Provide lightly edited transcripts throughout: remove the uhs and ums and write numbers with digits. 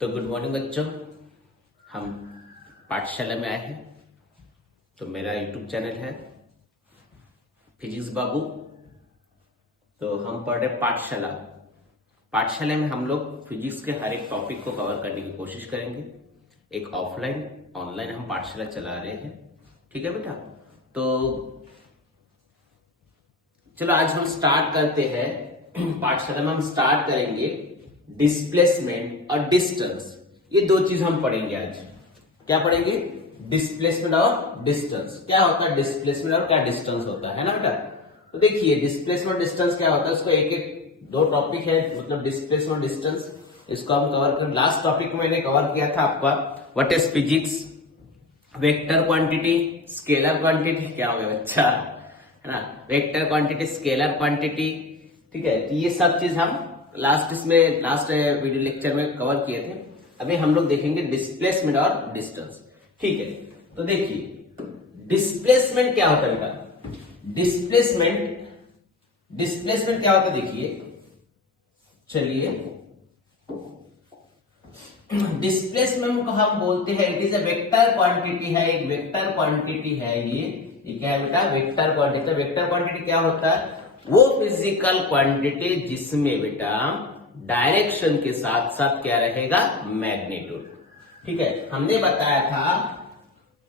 तो good morning बच्चों, हम पाठशाला में आए हैं। तो मेरा यूट्यूब चैनल है फिजिक्स बाबू। तो हम पढ़ रहे पाठशाला। पाठशाला में हम लोग फिजिक्स के हर एक टॉपिक को कवर करने की कोशिश करेंगे। एक ऑफलाइन ऑनलाइन हम पाठशाला चला रहे हैं। ठीक है बेटा, तो चलो आज हम स्टार्ट करते हैं। पाठशाला में हम स्टार्ट करेंगे डिस्प्लेसमेंट और डिस्टेंस। ये दो चीज हम पढ़ेंगे आज। क्या पढ़ेंगे? डिस्प्लेसमेंट और डिस्टेंस। क्या होता है डिस्प्लेसमेंट और क्या डिस्टेंस होता है ना बेटा। तो देखिए डिस्प्लेसमेंट डिस्टेंस क्या होता है, उसको एक एक दो टॉपिक है, मतलब डिस्प्लेसमेंट डिस्टेंस, इसको हम कवर कर। लास्ट टॉपिक में मैंने कवर किया था आपका what is physics, vector quantity, scalar quantity. क्या हो गया बच्चा, है ना, वेक्टर क्वांटिटी, स्केलर क्वांटिटी। ठीक है, तो ये सब चीज हम लास्ट वीडियो लेक्चर में कवर किए थे। अभी हम लोग देखेंगे डिस्प्लेसमेंट और डिस्टेंस। ठीक है, तो देखिए डिस्प्लेसमेंट क्या होता है बेटा। डिस्प्लेसमेंट क्या होता है देखिए, चलिए डिस्प्लेसमेंट को हम बोलते हैं it is a vector quantity है। एक वेक्टर क्वांटिटी है ये क्या है बेटा, वेक्टर क्वांटिटी। तो वेक्टर क्वांटिटी क्या होता है, वो फिजिकल क्वांटिटी जिसमें बेटा डायरेक्शन के साथ साथ क्या रहेगा, मैग्नीट्यूड। ठीक है, हमने बताया था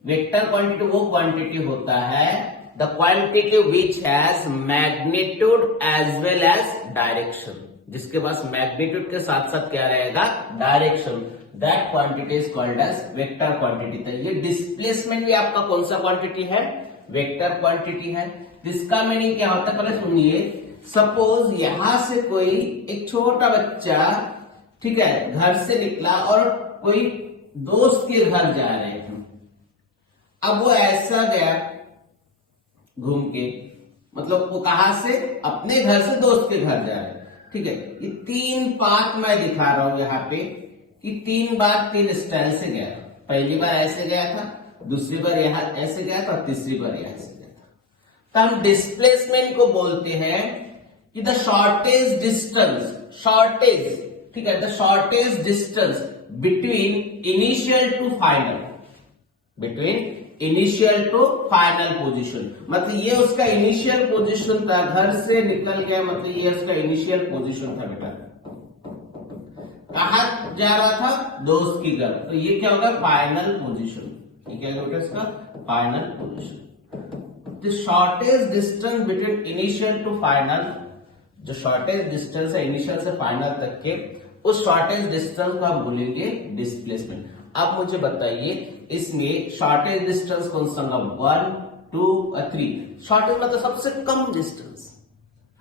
वेक्टर क्वांटिटी वो क्वांटिटी होता है the quantity which has magnitude as well as direction. जिसके पास मैग्नीट्यूड के साथ साथ क्या रहेगा, direction. That quantity is called as vector quantity. तो ये डिस्प्लेसमेंट भी आपका कौन सा क्वांटिटी है, वेक्टर क्वांटिटी है। जिसका मीनिंग क्या होता है पहले सुनिए। सपोज यहां से कोई एक छोटा बच्चा, ठीक है, घर से निकला और कोई दोस्त के घर जा रहे थे। अब वो ऐसा गया घूम के, मतलब वो कहां से, अपने घर से दोस्त के घर जा रहे। ठीक है, ये तीन पाथ मैं दिखा रहा हूं यहाँ पे कि तीन बार तीन स्टाइल से गया। पहली बार ऐसे गया था, दूसरी बार यहां ऐसे गया था, तीसरी बार यहां से गया था। तो हम डिस्प्लेसमेंट को बोलते हैं कि द शॉर्टेज डिस्टेंस, ठीक है, the shortage distance between initial to final, position. मतलब ये उसका इनिशियल पोजीशन था, घर से निकल गया, मतलब ये उसका इनिशियल पोजीशन था बेटा। कहां जा रहा था, दोस्त की घर। तो ये क्या होगा, फाइनल पोजीशन। ठीक है बेटा, इसका final position. The shortage distance between initial to final, जो शॉर्टेज डिस्टेंस है इनिशियल से फाइनल तक के, उस शॉर्टेज डिस्टेंस को हम बोलेंगे डिस्प्लेसमेंट। अब मुझे बताइए इसमें शॉर्टेज डिस्टेंस कौन सा होगा, 1 2 और 3। शॉर्टेज मतलब सबसे कम डिस्टेंस,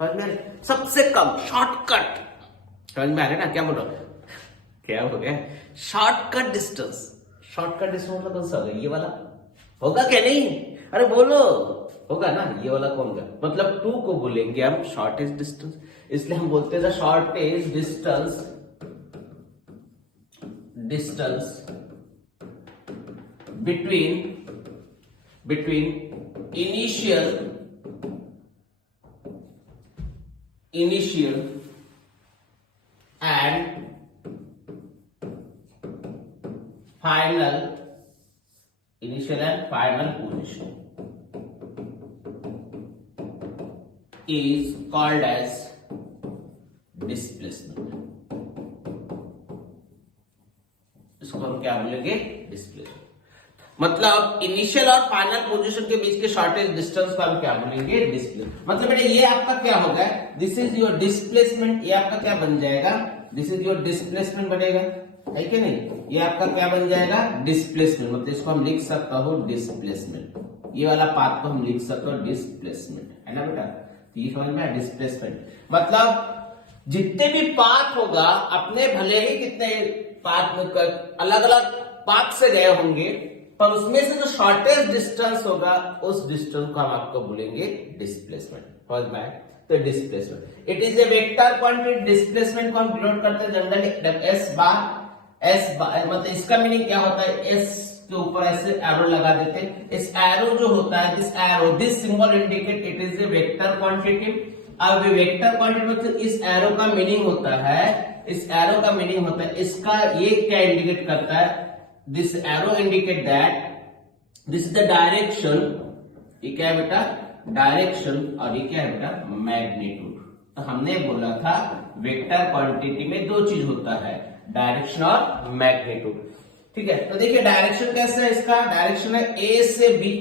समझ में आ रहा, सबसे कम शॉर्टकट। समझ में आ रहा है ना, क्या बोल रहा हूं, क्या हो गया, शॉर्टकट डिस्टेंस। शॉर्टकट डिस्टेंस मतलब कौन सा होगा, ये वाला होगा क्या, नहीं, अरे बोलो, होगा ना, ये वाला कौन का, मतलब 2 को बोलेंगे हम शॉर्टेज डिस्टेंस। इसलिए हम बोलते हैं shortage distance between initial and final position is called as displacement। इसको हम क्या बोलेंगे, डिस्प्लेसमेंट। मतलब इनिशियल और फाइनल पोजीशन के बीच के शॉर्टेज डिस्टेंस को हम क्या बोलेंगे, डिस्प्लेसमेंट। मतलब बेटा ये आपका क्या होगा, दिस इज योर डिस्प्लेसमेंट। ये आपका क्या बन जाएगा, दिस इज योर डिस्प्लेसमेंट बनेगा, है कि नहीं। ये आपका क्या बन जाएगा, डिस्प्लेसमेंट। मतलब इसको हम लिख सकता हूं डिस्प्लेसमेंट। ये वाला पाथ को हम लिख सकते हो डिस्प्लेसमेंट, है ना बेटा। तो ये समझ में, डिस्प्लेसमेंट मतलब जितने भी पाथ होगा, अपने भले ही कितने पाथ में अलग अलग पाथ से गए होंगे, पर उसमें से जो शॉर्टेज डिस्टेंस होगा उस डिस्टेंस को हम आपको बोलेंगे डिस्प्लेसमेंट। समझ में आए, तो displacement it is a vector quantity. Displacement को हम डिनोट करते हैं जनरली एस बार। मतलब इसका मीनिंग क्या होता है, एस के ऊपर ऐसे एरो लगा देते हैं। इस एरो जो होता है, this symbol indicate it is a vector quantity. अब वेक्टर क्वांटिटी मतलब इस एरो का मीनिंग होता है इस एरो का मीनिंग होता है, इसका ये क्या इंडिकेट करता है, this arrow indicate that this is the direction, ये क्या है बेटा, डायरेक्शन, और ये क्या है बेटा, मैग्नीट्यूड। तो हमने बोला था वेक्टर क्वांटिटी में दो चीज होता है, डायरेक्शन और मैग्नीट्यूड। ठीक है, तो देखिए डायरेक्शन कैसा है, इसका डायरेक्शन है ए से बी।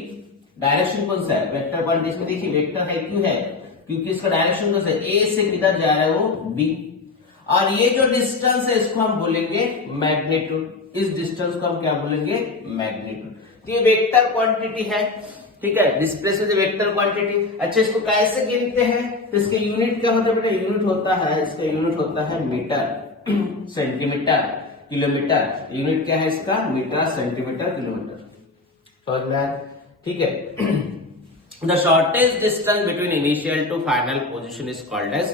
डायरेक्शन कौन सा है, वेक्टर क्वांटिटी, इसमें देखिए वेक्टर है, क्यों है, क्योंकि इसका डायरेक्शन कौन सा है, ए से किधर जा रहा है, वो बी। और ये जो डिस्टेंस है इसको हम बोलेंगे मैग्नीट्यूड, इस डिस्टेंस को हम क्या बोलेंगे, मैग्नीट्यूड। तो ये वेक्टर क्वांटिटी है, ठीक है, डिस्प्लेसमेंट वेक्टर क्वांटिटी। अच्छा, इसको कैसे गिनते हैं, तो इसके यूनिट क्या होता है बेटा, यूनिट होता है, इसका यूनिट होता है मीटर, सेंटीमीटर, किलोमीटर। यूनिट क्या है इसका, मीटर, सेंटीमीटर, किलोमीटर, समझ में आया, ठीक है। The shortest distance between initial to final position is called as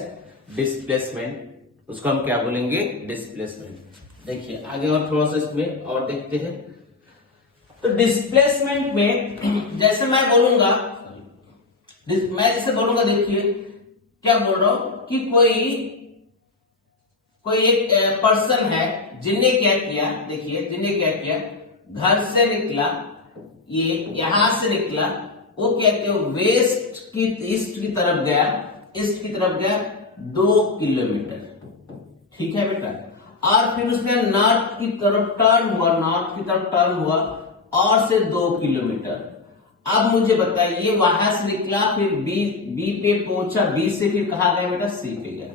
displacement, उसको हम क्या बोलेंगे, डिस्प्लेसमेंट। देखिए आगे और थोड़ा सा इसमें और देखते हैं। तो डिस्प्लेसमेंट में जैसे मैं बोलूंगा, मैं जैसे बोलूंगा, देखिए क्या बोल रहा हूं कि कोई एक पर्सन है जिन्हें क्या किया, देखिए जिन्हें क्या किया, घर से निकला, ये यहां से निकला, वो क्या किया, वेस्ट की ईस्ट की तरफ गया, ईस्ट की तरफ गया 2 किलोमीटर, ठीक है बेटा, और फिर उसने नॉर्थ की तरफ टर्न हुआ, नॉर्थ की तरफ टर्न हुआ और से 2 किलोमीटर। अब मुझे बताइए, वहां से निकला, फिर बी पे पहुंचा, बी से फिर कहा गया बेटा, सी पे गया,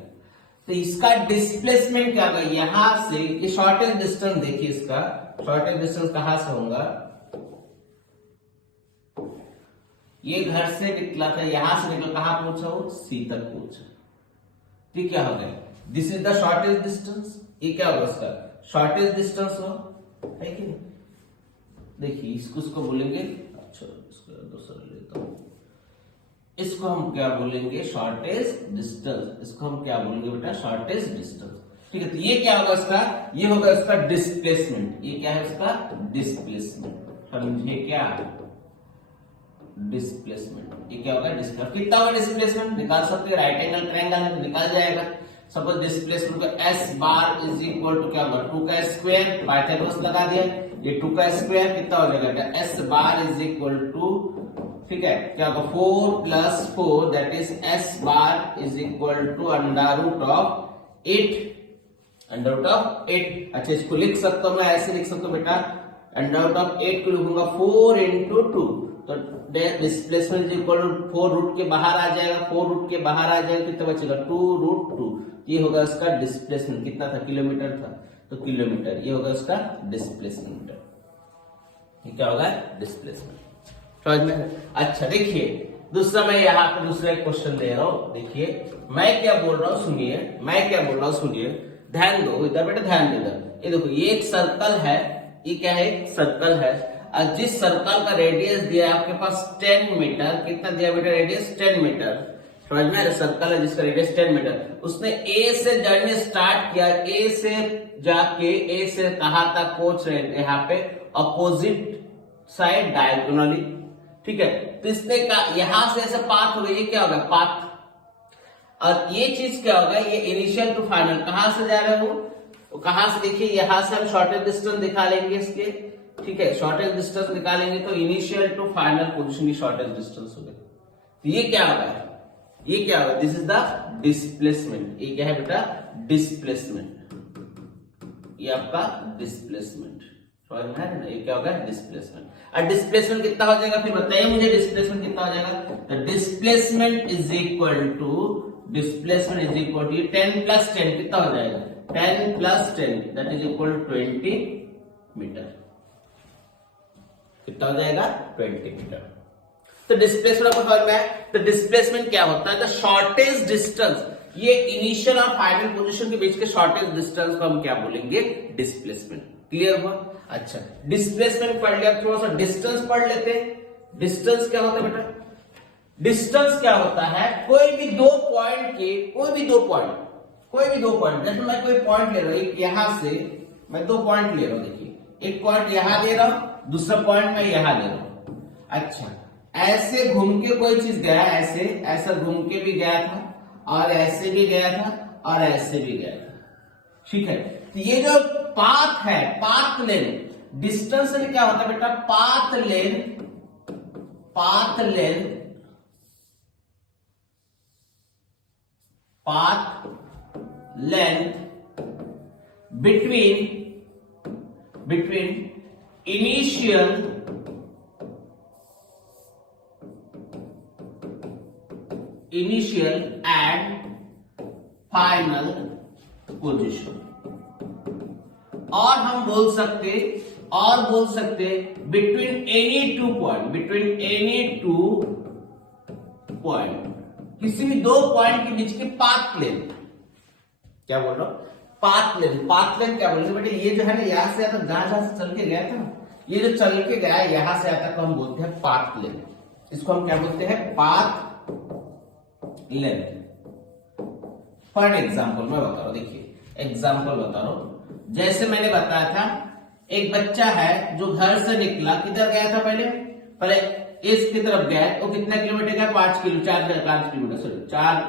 तो इसका डिस्प्लेसमेंट क्या होगा, यहां से, ये शॉर्टेस्ट डिस्टेंस, देखिए इसका शॉर्टेस्ट डिस्टेंस कहां से होगा, ये घर से निकला था, यहां से निकला, कहां पहुंचा, वो सी तक पहुंचा, ठीक, क्या हो गया, this is the shortest distance, ये क्या होगा उसका शॉर्टेस्ट डिस्टेंस हो, है कि नहीं। देखिए इसको बोलेंगे, अच्छा इसको दूसरा लेता हूं, इसको हम क्या बोलेंगे, शॉर्टेस्ट डिस्टेंस, इसको हम क्या बोलेंगे बेटा, शॉर्टेस्ट डिस्टेंस, ठीक है। तो ये क्या होगा इसका, ये होगा इसका डिस्प्लेसमेंट, ये क्या है इसका डिस्प्लेसमेंट, समझिए क्या, डिस्प्लेसमेंट, ये क्या होगा, डिस्प्लेसमेंट। कितना होगा डिस्प्लेसमेंट, निकाल सकते हैं, राइट एंगल ट्रायंगल है तो निकाल जाएगा। सपोज डिस्प्लेसमेंट को S bar is equal to क्या होगा, 2 का स्क्वायर, पाइथागोरस लगा दिया, ये 2 का स्क्वायर कितना हो जाएगा, S bar is equal to, ठीक है, क्या होगा, 4 + 4 that is S bar is equal to under root of 8, under root of 8। अच्छा, इसको लिख सकता हूं मैं, ऐसे लिख सकता हूं बेटा, अंडर रूट ऑफ 8 को लिखूंगा 4 × 2, तो displacement is equal to 4 root के बाहर आ जाएगा, 4 रूट के बाहर आ जाएगा, कितना बचेगा, 2√2, ये होगा इसका डिस्प्लेसमेंट, कितना था, किलोमीटर था, तो किलोमीटर, ये होगा उसका डिस्प्लेसमेंट, ये क्या होगा, डिस्प्लेसमेंट, समझ में। अच्छा देखिए, दूसरा मैं यहाँ पे दूसरा एक क्वेश्चन दे रहा हूं, देखिए मैं क्या बोल रहा हूं, सुनिए, मैं क्या बोल रहा हूं, सुनिए, ध्यान दो इधर बेटा, ध्यान दो इधर, ये देखो, ये एक सर्कल है, ये क्या है, एक सर्कल है, और जिस सर्कल का रेडियस दिया है आपके पास 10 मीटर, कितना दिया बेटा, रेडियस 10 मीटर, समझ में, सर्कल है जिसका रेडियस 10 मीटर, उसने ए से जर्नी स्टार्ट किया, ए से जाके, ए से कहां तक पहुंच रहे हैं, यहाँ पे अपोजिट साइड डायगोनली, ठीक है, तो इसने यहां से ऐसे पाथ हो गया, ये क्या होगा, पाथ, और ये चीज क्या होगा, ये इनिशियल टू फाइनल, कहां से जा रहे हो, वो कहां से, देखिए यहां से हम शॉर्टेस्ट डिस्टेंस निकालेंगे इसके, ठीक है, शॉर्टेस्ट डिस्टेंस निकालेंगे तो इनिशियल टू फाइनल पोजीशन की शॉर्टेस्ट डिस्टेंस होगा, तो ये क्या होगा, ये क्या होगा, दिस इज द डिस्प्लेसमेंट, ये क्या है बेटा, डिस्प्लेसमेंट, ये आपका डिस्प्लेसमेंट, समझ में है ना, ये क्या होगा, डिस्प्लेसमेंट। और डिस्प्लेसमेंट कितना हो जाएगा, फिर बताइए मुझे, डिस्प्लेसमेंट कितना हो जाएगा, तो डिस्प्लेसमेंट इज इक्वल टू 10 + 10 कितना हो जाएगा, 10 + 10 that is equal to 20 metre, कितना हो जाएगा, 20 मीटर। तो डिस्प्लेसमेंट आपको समझ में है, तो डिस्प्लेसमेंट क्या होता है, द शॉर्टेस्ट डिस्टेंस, ये इनिशियल और फाइनल पोजीशन के बीच के शॉर्टेस्ट डिस्टेंस को हम क्या बोलेंगे, डिस्प्लेसमेंट, क्लियर हुआ। अच्छा, डिस्प्लेसमेंट पढ़ लिया, थोड़ा सा डिस्टेंस पढ़ लेते हैं। डिस्टेंस क्या होता है बेटा, डिस्टेंस क्या होता है, कोई भी दो पॉइंट के, कोई भी दो पॉइंट, जैसे मैं कोई पॉइंट ले रहा हूं, यहां से मैं 2 पॉइंट ले रहा हूं, देखिए एक पॉइंट यहां ले रहा हूं, दूसरा पॉइंट मैं यहां ले रहा हूं। अच्छा, ऐसे घूम के कोई चीज गया, ऐसा घूम के भी गया था, और ऐसे भी गया था, और ऐसे भी गया था, ठीक है, तो ये जो पाथ है, पाथ लेन, डिस्टेंस में क्या होता है बेटा, path lane, path lane, path length between initial and final position. और हम बोल सकते बिटवीन एनी टू पॉइंट, किसी भी दो पॉइंट के बीच के पाथ लेंथ। क्या बोल रहा हूं, पाथ लेंथ। पाथ लेंथ क्या बोल रहे बेटे, ये जो है ना यहां से जहां से चल के गया था ना, ये जो चल के गया है यहां से आता को हम बोलते हैं पाथ लेंथ। इसको हम क्या बोलते हैं, पाथ लेंथ। फॉर एग्जाम्पल मैं बता रहा हूं, देखिए एग्जाम्पल बता रहा हूं। जैसे मैंने बताया था, एक बच्चा है जो घर से निकला, किधर गया था, पहले ईस्ट की तरफ गया, वो कितना किलोमीटर गया, 4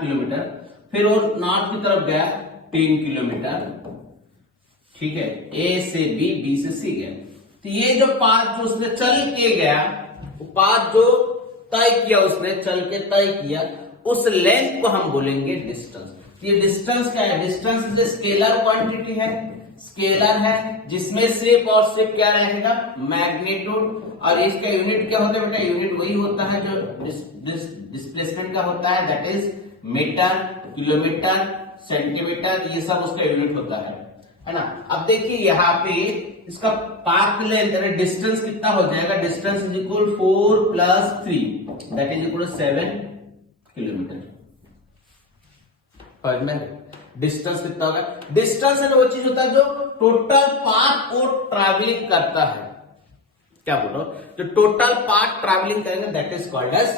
किलोमीटर। फिर वो नॉर्थ की तरफ गया 3 किलोमीटर, ठीक है, ए से बी से सी गया। तो ये जो पाथ जो उसने चल के गया, पाथ जो तय किया उसने, चल के तय किया, उस लेंथ को हम बोलेंगे डिस्टेंस। ये डिस्टेंस क्या है, डिस्टेंस स्केलर क्वांटिटी है, स्केलर है, जिसमें सिर्फ और सिर्फ क्या रहेगा, मैग्नीट्यूड। और इसका यूनिट क्या होता है बेटा, यूनिट वही होता है जो डिस्प्लेसमेंट का होता है, that is metre, kilometre, centimetre, ये सब उसका यूनिट होता है ना। अब देखिए यहाँ पे इसका पाथ लेंथ डिस्टेंस कितना हो जाएगा, distance is equal 4 + 3 that is equal 7 kilometre. Distance कितना होगा, डिस्टेंस है वो चीज होता है जो टोटल पाथ को ट्रैवलिंग करता है। क्या बोल रहा हूं, जो टोटल पाथ ट्रैवलिंग करेंगे that is called as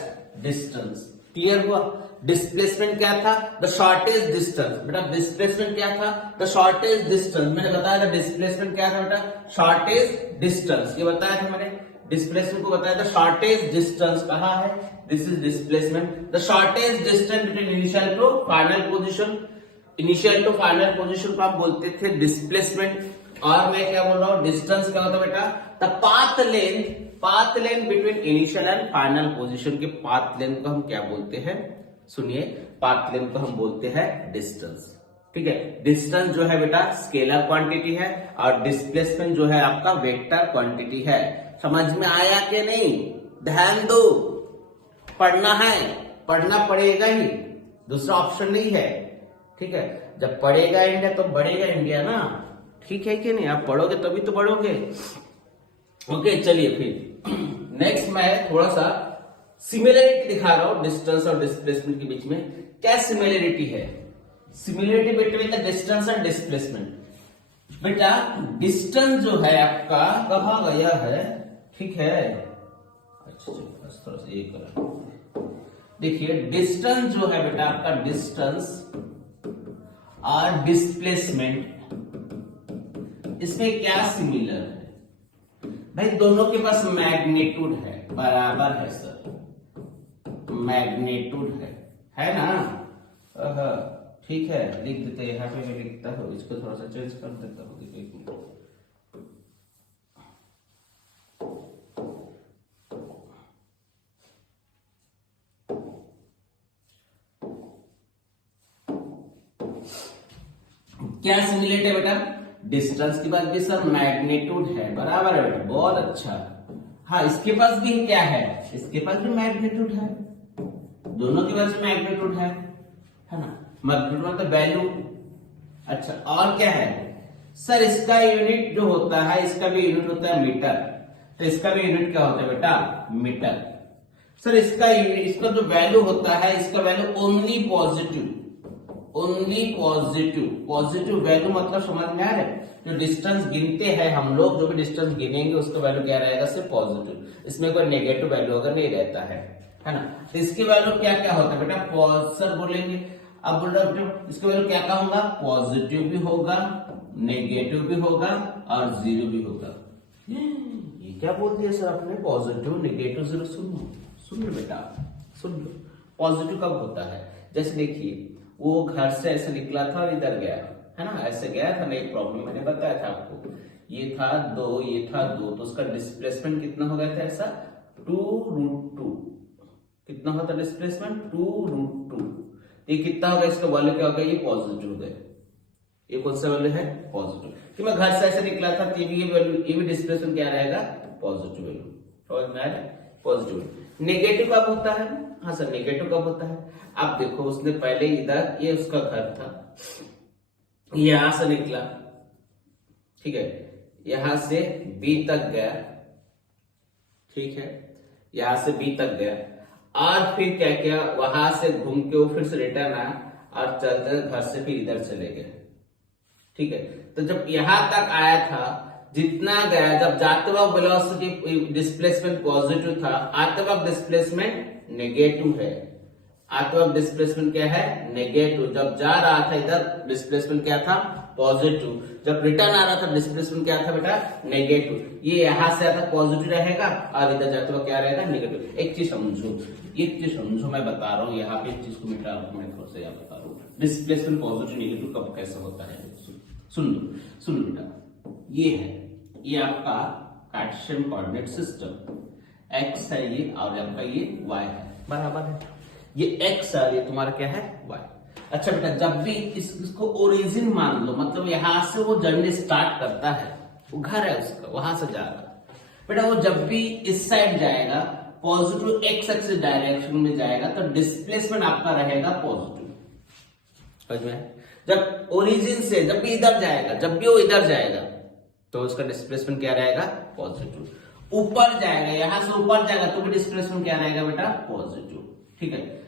distance. Clear हुआ। डिस्प्लेसमेंट क्या था, द शॉर्टेज डिस्टेंस। बेटा डिस्प्लेसमेंट क्या था, द शॉर्टेज डिस्टेंस। मैंने बताया था डिस्प्लेसमेंट क्या था बेटा, शॉर्टेज डिस्टेंस। ये बताया था मैंने, डिस्प्लेसमेंट को बताया था शॉर्टेज डिस्टेंस कहाँ है, this is displacement. The shortage distance between initial to final position, initial to final position को आप बोलते थे डिस्प्लेसमेंट। और मैं क्या बोल रहा हूं, डिस्टेंस क्या होता है बेटा, the path length between initial and final position के पाथ लेंथ को हम क्या बोलते हैं, सुनिए, पाथ लेंथ को हम बोलते हैं डिस्टेंस। ठीक है, डिस्टेंस जो है बेटा स्केलर क्वांटिटी है और डिस्प्लेसमेंट जो है आपका वेक्टर क्वांटिटी है। समझ में आया कि नहीं, ध्यान दो, पढ़ना है, पढ़ना पड़ेगा ही, दूसरा ऑप्शन नहीं है। ठीक है, जब पढ़ेगा इंडिया तो बढ़ेगा इंडिया ना, ठीक है कि नहीं, आप पढ़ोगे तभी तो बढ़ोगे। ओके चलिए फिर नेक्स्ट मैं थोड़ा सा सिमिलरिटी दिखा रहा हूं डिस्टेंस और डिस्प्लेसमेंट के बीच में। क्या सिमिलरिटी है, similarity between the distance and displacement. बेटा डिस्टेंस जो है आपका कहा गया है, ठीक है, अच्छा थोड़ा सा ये करा, देखिए डिस्टेंस जो है बेटा आपका, डिस्टेंस और डिस्प्लेसमेंट, इसमें क्या सिमिलर है भाई, दोनों के पास मैग्नीट्यूड है, बराबर है सर, मैग्नीट्यूड है ना। ठीक है, लिख देते हैं, यहाँ पे मैं लिखता हूं, इसको थोड़ा सा चेंज कर देता हूं। क्या सिमिलरिटी है बेटा, डिस्टेंस के बाद भी सर मैग्नीट्यूड है, बराबर है बेटा, बहुत अच्छा। हाँ इसके पास भी क्या है, इसके पास भी मैग्नीट्यूड है, दोनों के पास मैग्नीट्यूड है ना, मैग्नीट्यूड मतलब वैल्यू। अच्छा और क्या है सर, इसका यूनिट जो होता है, इसका भी यूनिट होता है मीटर, तो इसका भी यूनिट क्या होता है बेटा, मीटर। सर इसका जो वैल्यू होता है, इसका value only positive, only positive, positive value मतलब समझ में आ रहा है, जो डिस्टेंस गिनते हैं हम लोग, जो भी डिस्टेंस गिनेंगे उसका वैल्यू क्या रहेगा, सिर्फ पॉजिटिव, इसमें कोई नेगेटिव वैल्यू अगर नहीं रहता है ना। तो इसकी वैल्यू क्या क्या होता है बेटा, सर बोलेंगे, अब बोल रहे इसकी वैल्यू क्या क्या होगा, पॉजिटिव भी होगा, नेगेटिव भी होगा और जीरो भी होगा। ये क्या बोल दिया सर आपने, पॉजिटिव नेगेटिव जीरो, सुन लो बेटा, सुन लो। पॉजिटिव कब होता है, जैसे देखिए वो घर से ऐसे निकला था और इधर गया, है ना, ऐसे गया था ना, एक प्रॉब्लम मैंने बताया था आपको, ये था 2, ये था 2, तो उसका डिस्प्लेसमेंट कितना हो गया था ऐसा 2√2, कितना होता डिस्प्लेसमेंट 2√2, ये कितना होगा, इसका वैल्यू क्या होगा, ये पॉजिटिव है, ये कौन सा वैल्यू है पॉजिटिव, कि मैं घर से ऐसे निकला था, ये भी डिस्प्लेसमेंट क्या रहेगा पॉजिटिव वैल्यू, समझ में आ रहा है, पॉजिटिव। नेगेटिव कब होता है, हाँ सर नेगेटिव कब होता है, आप देखो उसने पहले इधर, ये उसका घर था, यहां से निकला, ठीक है, यहां से बी तक गया, ठीक है, यहां से बी तक गया, और फिर क्या किया, वहां से घूम के वो फिर से रिटर्न आया और चलते घर से फिर इधर चले गए, ठीक है। तो जब यहां तक आया था, जितना गया, जब जाते वक्त वेलोसिटी डिस्प्लेसमेंट पॉजिटिव था, आते वक्त डिस्प्लेसमेंट नेगेटिव है, आते वक्त डिस्प्लेसमेंट क्या है नेगेटिव, जब जा रहा था इधर डिस्प्लेसमेंट क्या था पॉजिटिव, जब रिटर्न आ रहा था डिस्प्लेसमेंट क्या था बेटा नेगेटिव, ये यहां से आता पॉजिटिव रहेगा और इधर जाते वक्त क्या रहेगा नेगेटिव। एक चीज समझो, एक चीज समझो, मैं बता रहा हूँ यहाँ पे एक चीज को मिटा रहा हूँ, मैं थोड़ा सा यहाँ बता रहा हूँ डिस्प्लेसमेंट पॉजिटिव नेगेटिव कब कैसे होता है, सुन लो बेटा, ये है, ये आपका कार्टेशियन कोऑर्डिनेट सिस्टम, एक्स है ये और आपका ये वाई है, बराबर है, ये एक्स है, ये तुम्हारा क्या है वाई। अच्छा बेटा, जब भी इसको ओरिजिन मान लो, मतलब यहां से वो जर्नी स्टार्ट करता है, वो घर है उसका, वहां से जा रहा बेटा, वो जब भी इस साइड जाएगा पॉजिटिव एक्स एक्सिस डायरेक्शन में जाएगा, तो डिस्प्लेसमेंट आपका रहेगा पॉजिटिव, समझ में। जब ओरिजिन से जब भी इधर जाएगा, जब भी वो इधर जाएगा, तो उसका डिस्प्लेसमेंट क्या रहेगा पॉजिटिव। ऊपर जाएगा, यहां से ऊपर जाएगा तो भी डिस्प्लेसमेंट क्या रहेगा बेटा पॉजिटिव, ठीक है।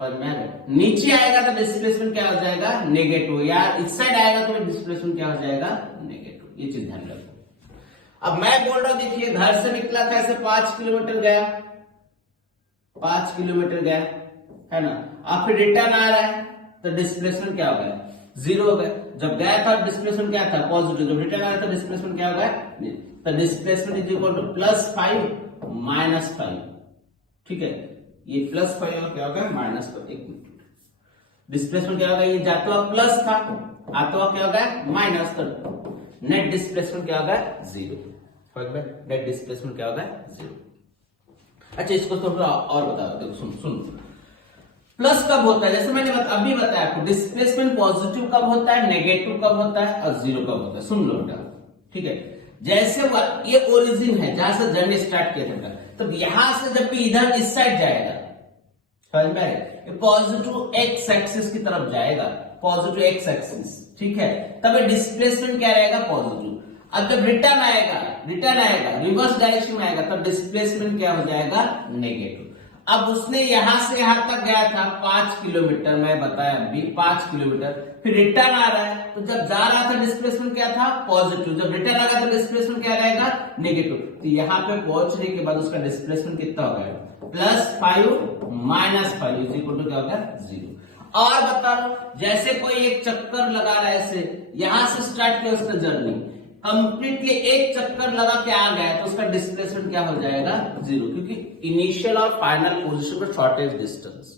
और मैं नीचे आएगा तो डिस्प्लेसमेंट क्या हो जाएगा नेगेटिव, या इस साइड आएगा तो डिस्प्लेसमेंट क्या हो जाएगा नेगेटिव, ये चीज ध्यान रखो। अब मैं बोल रहा हूं, देखिए घर से निकला था ऐसे 5 किलोमीटर गया, 5 किलोमीटर गया है ना, अब फिर रिटर्न आ रहा है तो डिस्प्लेसमेंट क्या हो गया 0 हो गया। जब गया था डिस्प्लेसमेंट क्या था पॉजिटिव, जब रिटर्न आया था डिस्प्लेसमेंट क्या हो गया, तो डिस्प्लेसमेंट इज इक्वल टू +5 -5, ठीक है, ये +5 और क्या होगा -5। एक मिनट, डिस्प्लेसमेंट क्या होगा, ये जाते हुआ प्लस था, आते हुआ क्या होगा माइनस, तो नेट डिस्प्लेसमेंट क्या होगा 0, नेट डिस्प्लेसमेंट क्या होगा 0। अच्छा इसको थोड़ा और बता दो, देखो सुन प्लस कब होता है, जैसे मैंने अभी बताया आपको, डिस्प्लेसमेंट पॉजिटिव कब होता है, नेगेटिव कब होता है और 0 कब होता है, सुन लो बेटा, ठीक है। जैसे ये ओरिजिन है जहां से जर्नी स्टार्ट किया था, तो यहां से जब भी इधर इस साइड जाएगा, समझ में आए, पॉजिटिव एक्स एक्सिस की तरफ जाएगा, पॉजिटिव एक्स एक्सिस, ठीक है, तब डिस्प्लेसमेंट क्या रहेगा पॉजिटिव। अब जब रिटर्न आएगा रिवर्स डायरेक्शन में आएगा, तब डिस्प्लेसमेंट क्या हो जाएगा नेगेटिव। अब उसने यहां से यहां तक गया था 5 किलोमीटर, मैं बताया अभी 5 किलोमीटर, फिर रिटर्न आ रहा है, तो जब जा रहा था डिस्प्लेसमेंट क्या था पॉजिटिव, जब रिटर्न आ रहा था डिस्प्लेसमेंट क्या रहेगा नेगेटिव। तो यहां पे पहुंचने के बाद उसका डिस्प्लेसमेंट कितना हो गया +5 - 5 इज इक्वल टू क्या होगा 0। और बता दो, जैसे कोई एक चक्कर लगा रहा है, ऐसे यहां से स्टार्ट किया उसका जर्नी, कंप्लीटली एक चक्कर लगा के आ गया, तो उसका डिस्प्लेसमेंट क्या हो जाएगा 0, क्योंकि इनिशियल और फाइनल पोजीशन का शॉर्टेज डिस्टेंस,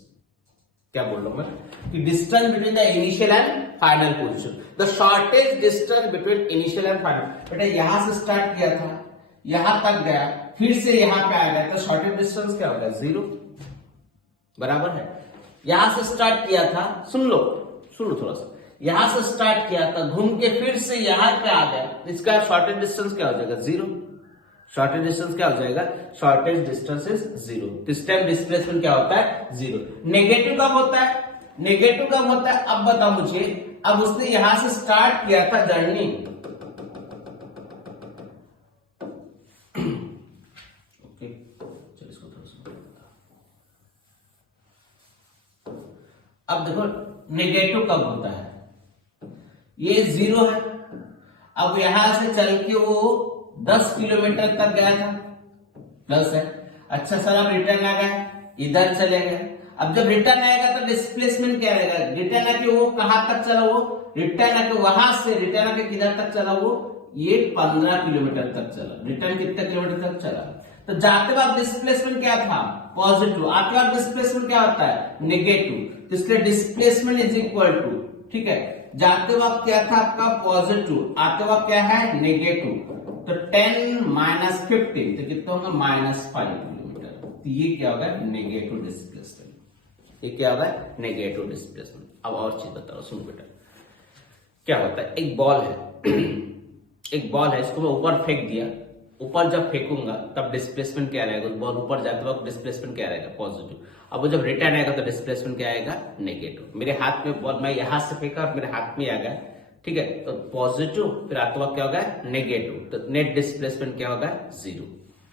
क्या बोल रहा हूं मैं, कि distance between the initial and final position, the shortage distance between initial and final. बेटा यहां से स्टार्ट किया था, यहां तक गया, फिर से यहां पे आ गया, तो शॉर्टेज डिस्टेंस क्या होगा 0, बराबर है। यहां से स्टार्ट किया था, सुन लो थोड़ा सा, यहां से स्टार्ट किया था, घूम के फिर से यहां पे आ गया, इसका शॉर्टेज डिस्टेंस क्या हो जाएगा 0, शॉर्टेज डिस्टेंस क्या हो जाएगा, shortage distance is 0। This time displacement क्या होता है 0। नेगेटिव कब होता है, नेगेटिव कब होता है, अब बताओ मुझे, अब उसने यहां से स्टार्ट किया था जर्नी, अब देखो नेगेटिव कब होता है, ये 0 है, अब यहां से चल के वो 10 किलोमीटर तक गया था, प्लस है। अच्छा सर अब रिटर्न आ गया, इधर चले गए, अब जब रिटर्न आएगा तो डिस्प्लेसमेंट क्या रहेगा, रिटर्न आके वो कहां तक चला, वो रिटर्न आके वहां से रिटर्न आके किधर तक चला, वो ये 15 किलोमीटर तक चला, रिटर्न कितने किलोमीटर तक चला। तो जाते वक्त डिस्प्लेसमेंट क्या था पॉजिटिव, आते वक्त डिस्प्लेसमेंट क्या होता है नेगेटिव, तो इसलिए डिस्प्लेसमेंट इज इक्वल टू, ठीक है, जाते वक्त क्या था आपका पॉजिटिव, आते वक्त क्या है नेगेटिव, तो 10 माइनस 15 तो कितना होगा -5 किलोमीटर। तो ये क्या होगा नेगेटिव डिस्प्लेसमेंट, ये क्या होगा नेगेटिव डिस्प्लेसमेंट। अब और चीज बताओ, सुन बेटा क्या होता है, एक बॉल है एक बॉल है, इसको मैं ऊपर फेंक दिया, ऊपर जब फेंकूंगा तब डिस्प्लेसमेंट क्या रहेगा, बॉल ऊपर जाते वक्त डिस्प्लेसमेंट क्या रहेगा पॉजिटिव, अब वो जब रिटर्न आएगा तो डिस्प्लेसमेंट क्या आएगा नेगेटिव। मेरे हाथ में बॉल, मैं यहां से फेंका और मेरे हाथ में आ गया, ठीक है, तो पॉजिटिव, फिर आते वक्त क्या होगा नेगेटिव, तो नेट डिस्प्लेसमेंट क्या होगा 0।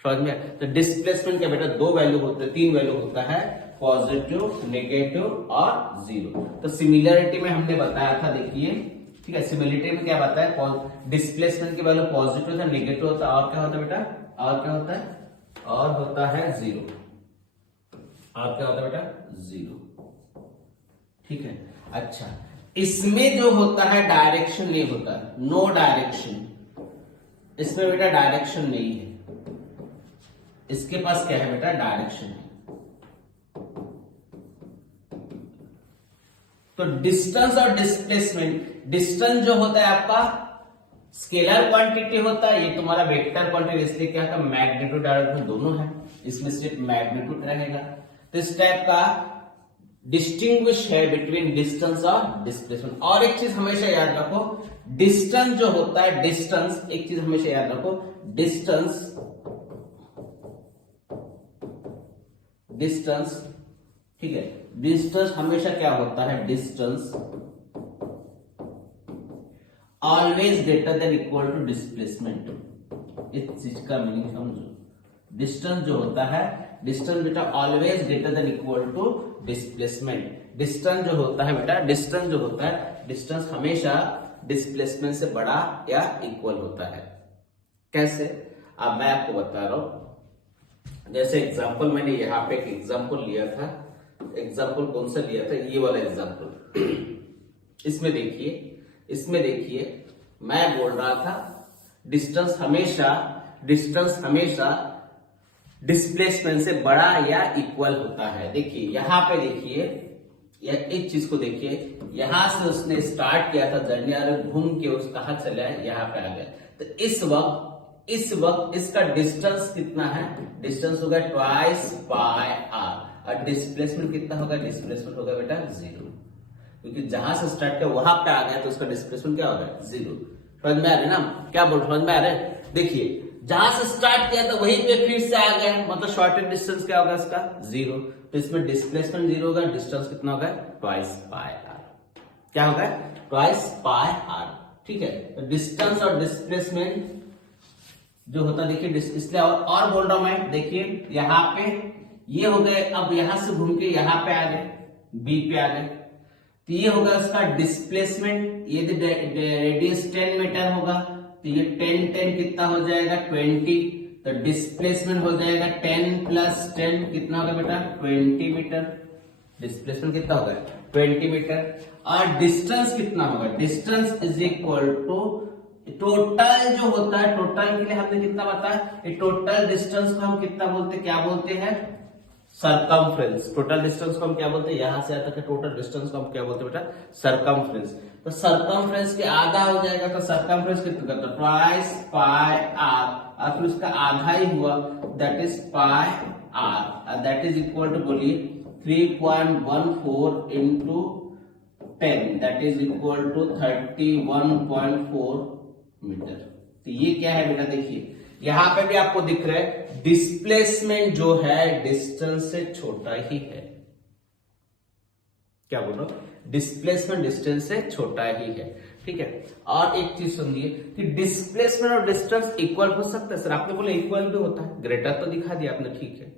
समझ में? तो डिस्प्लेसमेंट क्या बेटा 2 वैल्यू होते हैं, 3 वैल्यू होता है, पॉजिटिव, नेगेटिव और 0। तो सिमिलरिटी में हमने बताया था, देखिए ठीक है, सिमिलरिटी में क्या बताया, डिस्प्लेसमेंट की वैल्यू पॉजिटिव था, नेगेटिव होता है, और क्या होता है बेटा, और क्या होता है, और होता है 0, और क्या होता है बेटा 0, ठीक है। अच्छा, इसमें जो होता है डायरेक्शन नहीं होता, नो डायरेक्शन, इसमें बेटा डायरेक्शन नहीं है, इसके पास क्या है बेटा डायरेक्शन है। तो डिस्टेंस और डिस्प्लेसमेंट, डिस्टेंस जो होता है आपका स्केलर क्वांटिटी होता है, ये तुम्हारा वेक्टर क्वांटिटी, इसलिए क्या है मैग्नीट्यूड डायरेक्शन दोनों है, इसमें सिर्फ मैग्नीट्यूड रहेगा। तो इस टाइप का डिस्टिंग्विश है बिटवीन डिस्टेंस और डिस्प्लेसमेंट। और एक चीज हमेशा याद रखो, डिस्टेंस जो होता है, डिस्टेंस, एक चीज हमेशा याद रखो, डिस्टेंस ठीक है, डिस्टेंस हमेशा क्या होता है, distance always greater than equal to displacement. इस चीज का मीनिंग समझो, डिस्टेंस जो होता है, डिस्टेंस बेटा always greater than equal to displacement. Distance जो होता है बेटा, डिस्टेंस जो होता है, डिस्टेंस हमेशा डिस्प्लेसमेंट से बड़ा या इक्वल होता है। कैसे, अब मैं आपको बता रहा हूं, जैसे एग्जांपल मैंने यहां पे एक एग्जांपल लिया था, एग्जांपल कौन सा लिया था, ये वाला एग्जांपल। इसमें देखिए मैं बोल रहा था डिस्टेंस हमेशा डिस्प्लेसमेंट से बड़ा या इक्वल होता है। देखिए यहां पे देखिए, या एक चीज को देखिए, यहां से उसने स्टार्ट किया था जर्नी और घूम के उस कहां चला है, यहां पे आ गया। तो इस वक्त इसका डिस्टेंस कितना है, डिस्टेंस होगा ट्वाइस पाई आर, और डिस्प्लेसमेंट कितना होगा, डिस्प्लेसमेंट होगा बेटा 0, क्योंकि जहां से स्टार्ट किया वहां पे आ गया तो उसका डिस्प्लेसमेंट क्या होगा 0। समझ में आ रहा है ना, क्या बोल समझ में आ रहा है? देखिए जहां से स्टार्ट किया था वहीं पे फिर से आ गया, मतलब शॉर्टेड डिस्टेंस क्या होगा इसका 0, तो इसमें डिस्प्लेसमेंट 0 होगा, डिस्टेंस कितना होगा ट्वाइस पाई आर, क्या होगा ट्वाइस पाई आर, ठीक है। तो डिस्टेंस और डिस्प्लेसमेंट जो होता है, देखिए इसलिए और बोल रहा हूं मैं, देखिए यहाँ पे ये हो गए, अब यहां से घूम के यहाँ पे आ गए, बी पे आ गए, तो ये होगा उसका डिस्प्लेसमेंट, ये रेडियस 10 मीटर होगा, तो ये 10 कितना हो जाएगा 20, तो डिस्प्लेसमेंट हो जाएगा 10 + 10 कितना होगा बेटा 20 मीटर, डिस्प्लेसमेंट कितना होगा 20 मीटर। और डिस्टेंस कितना होगा, distance is equal to total जो होता है, टोटल के लिए हमने कितना बताया, ये टोटल डिस्टेंस को हम कितना बोलते हैं, क्या बोलते हैं सरकमफ्रेंस। टोटल डिस्टेंस को हम क्या बोलते हैं, यहां से आता है टोटल डिस्टेंस को हम क्या बोलते हैं बेटा सरकमफ्रेंस। तो सरकमफ्रेंस के आधा हो जाएगा, तो सरकमफ्रेंस कितना करता ट्वाइस पाई आर, और फिर उसका आधा ही हुआ that is pi r, that is equal to बोलिए 3.14 into 10, that is equal to 31.4 metre. तो ये क्या है बेटा, देखिए यहां पे भी आपको दिख रहा है डिस्प्लेसमेंट जो है डिस्टेंस से छोटा ही है, क्या बोल रहा हूं, डिस्प्लेसमेंट डिस्टेंस से छोटा ही है, ठीक है। और एक चीज सुनिए कि डिस्प्लेसमेंट और डिस्टेंस इक्वल हो सकता है सर, आपने बोला इक्वल भी होता है, ग्रेटर तो दिखा दिया आपने, ठीक है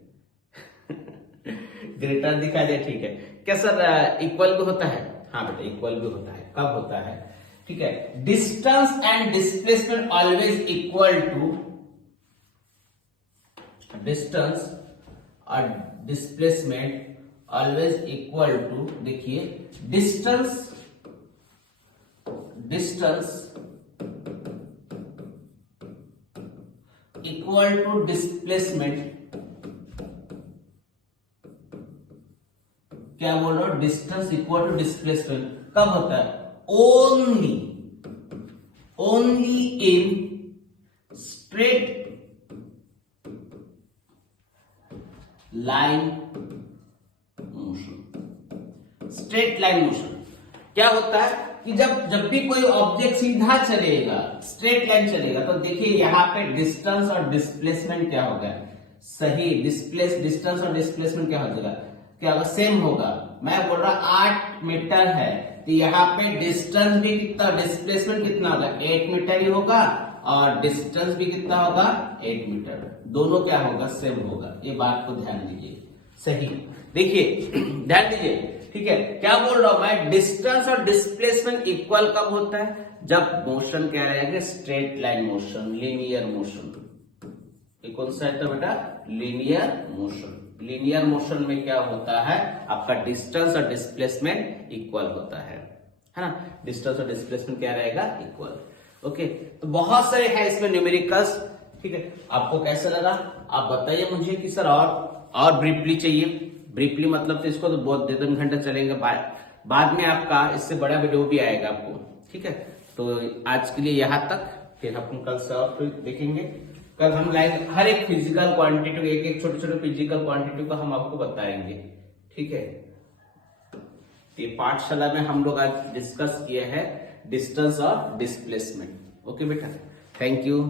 ग्रेटर दिखा दिया, ठीक है। क्या सर इक्वल भी होता है, हाँ बेटा इक्वल भी होता है, कब होता है, ठीक है, distance and displacement always equal to, distance और डिस्प्लेसमेंट ऑलवेज इक्वल टू, देखिए डिस्टेंस इक्वल टू डिस्प्लेसमेंट, क्या बोल रहा हूं, डिस्टेंस इक्वल टू डिस्प्लेसमेंट कब होता है, only in straight line motion. Straight line motion क्या होता है कि जब भी कोई ऑब्जेक्ट सीधा चलेगा, स्ट्रेट लाइन चलेगा, तो देखिए यहाँ पे डिस्टेंस और डिस्प्लेसमेंट क्या होगा, सही डिस्टेंस और डिस्प्लेसमेंट क्या हो जाएगा, क्या होगा, सेम होगा। मैं बोल रहा 8 मीटर है तो यहाँ पे डिस्टेंस भी कितना, डिस्प्लेसमेंट कितना होगा, 8 मीटर ही होगा, और डिस्टेंस भी कितना होगा, 8 मीटर। दोनों क्या होगा, सेम होगा। ये बात को ध्यान दीजिए, सही। देखिए ध्यान दीजिए, ठीक है। क्या बोल रहा हूं मैं, डिस्टेंस और डिस्प्लेसमेंट इक्वल कब होता है, जब मोशन क्या रहेगा, straight line motion, linear motion. ये कौन सा है तो बेटा, लीनियर मोशन। लीनियर मोशन में क्या होता है, आपका डिस्टेंस और डिस्प्लेसमेंट इक्वल होता है ना। डिस्टेंस और डिस्प्लेसमेंट क्या रहेगा, इक्वल। ओके, तो बहुत सारे हैं इसमें न्यूमेरिकल्स, ठीक है। आपको कैसा लगा आप बताइए मुझे कि सर और ब्रीफली चाहिए। ब्रीफली मतलब तो इसको तो बहुत 2-3 घंटे चलेंगे, बाद में आपका इससे बड़ा वीडियो भी आएगा आपको, ठीक है। तो आज के लिए यहाँ तक, फिर अपन कल से और फिर देखेंगे। कल हम लाएंगे हर एक फिजिकल क्वांटिटी, एक छोटे छोटे फिजिकल क्वांटिटी को हम आपको बताएंगे, ठीक है। ये पाठशाला में हम लोग आज डिस्कस किए हैं डिस्टेंस और डिस्प्लेसमेंट। ओके बेटा, थैंक यू।